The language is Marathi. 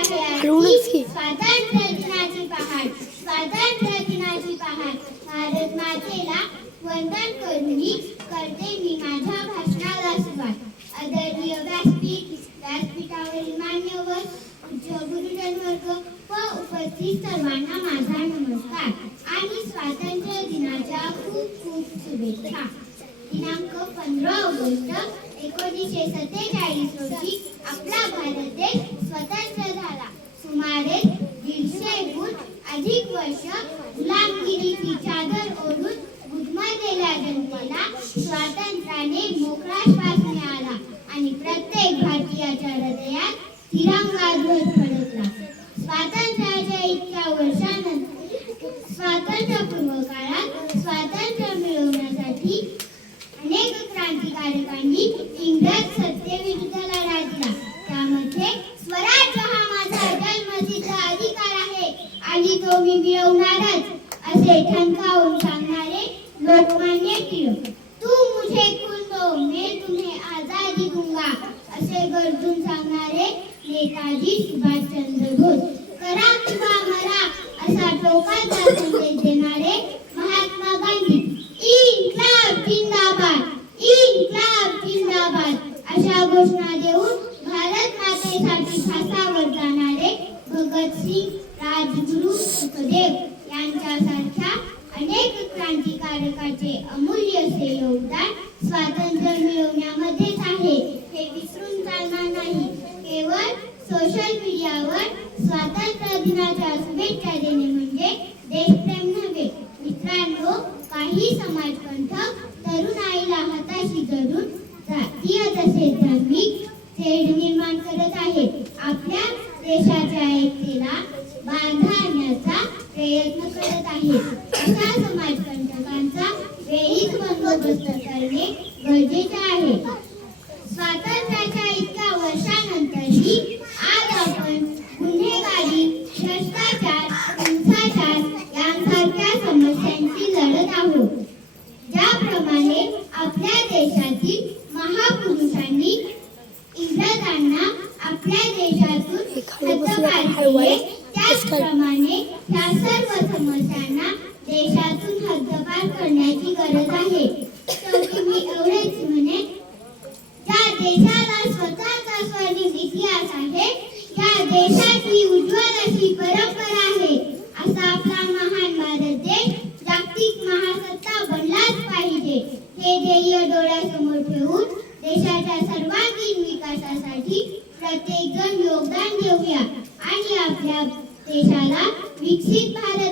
स्वातंत्र्य दिनाची पहाट स्वातंत्र्य दिनाची पहाट. भारत मातेला वंदन करून करते मी माझ्या भाषणाला सुरुवात. आदरणीय व्यासपीठ व्यासपीठावरील मान्यवर गुरुजन वर्ग व उपस्थित सर्वांना माझा नमस्कार आणि स्वातंत्र्य दिनाच्या खूप खूप शुभेच्छा. दिनांक पंधरा ऑगस्ट एकोणीसशे सत्तेचाळीस रोजी आपला भारत देश स्वतंत्र झाला. सुमारे दीडशेहून अधिक वर्ष गुलामगिरीची चादर ओढून गुदमरलेल्या जनतेला स्वातंत्र्याने मोकळा श्वास मिळाला आणि प्रत्येक भारतीयाच्या हृदयात तिरंगा ध्वज फडकला. स्वातंत्र्याच्या इतक्या वर्षानंतर स्वातंत्र्यपूर्व आणि तो मी मिळवणारच असे ठणकावून सांगणारे लोकमान्य टिळक तू मुझे खून दो मैं तुम्हें आजादी दूंगा असे गरजून सांगणारे नेताजी सुभाषचंद्र बोस करा किंवा मरा असा टोकाचा संदेश देणारे महात्मा गांधी इन्क्लाब जिंदाबाद इन्क्लाब जिंदाबाद अशा घोषणा देऊन भारत मातेसाठी फासावर जाणारे भगतसिंग सुखदेव यांच्यासारख्या अनेक क्रांतिकारकाचे अमूल्य असे योगदान स्वातंत्र्य मिळवण्यामध्येच आहे. हे विसरून चालणार नाही. केवळ सोशल मीडियावर स्वातंत्र्य दिनाच्या शुभेच्छा देणे म्हणजे देशप्रेम नव्हे. मित्रांनो काही समाजकंठक तरुणाईला हाताशी धरून जातीय तसेच धार्मिक तेढ निर्माण करत आहेत. आपल्या देशाच्या एकतेला बांधा आणण्याचा प्रयत्न करत आहेत अशा समाजकंटकांचा वेळीच बंदोबस्त करणे गरजेचे आहे. स्वातंत्र्याच्या इतक्या वर्षानंतरही आज आपण गुन्हेगारी भ्रष्टाचार हिंसाचार यांसारख्या समस्यांशी लढत आहोत. ज्याप्रमाणे आपल्या देशातील महापुरुषांनी इंग्रजांना आपल्या देशातून खाली बसलं हद्दपार केले त्याचप्रमाणे त्या सर्व समस्यांना देशातून हद्दपार करण्याची गरज आहे. शेवटी मी एवढेच म्हणे ज्या देशाला स्वतःचा स्वर्णिम इतिहास आहे त्या देशाची उज्ज्वल अशी परंपरा आहे. असा आपला महान भारत देश जागतिक महासत्ता बनलाच पाहिजे. हे ध्येय डोळ्यासमोर ठेवून देशाच्या सर्वांगीण विकासासाठी प्रत्येकजण योगदान देऊया आणि आपल्या देशाला विकसित भारत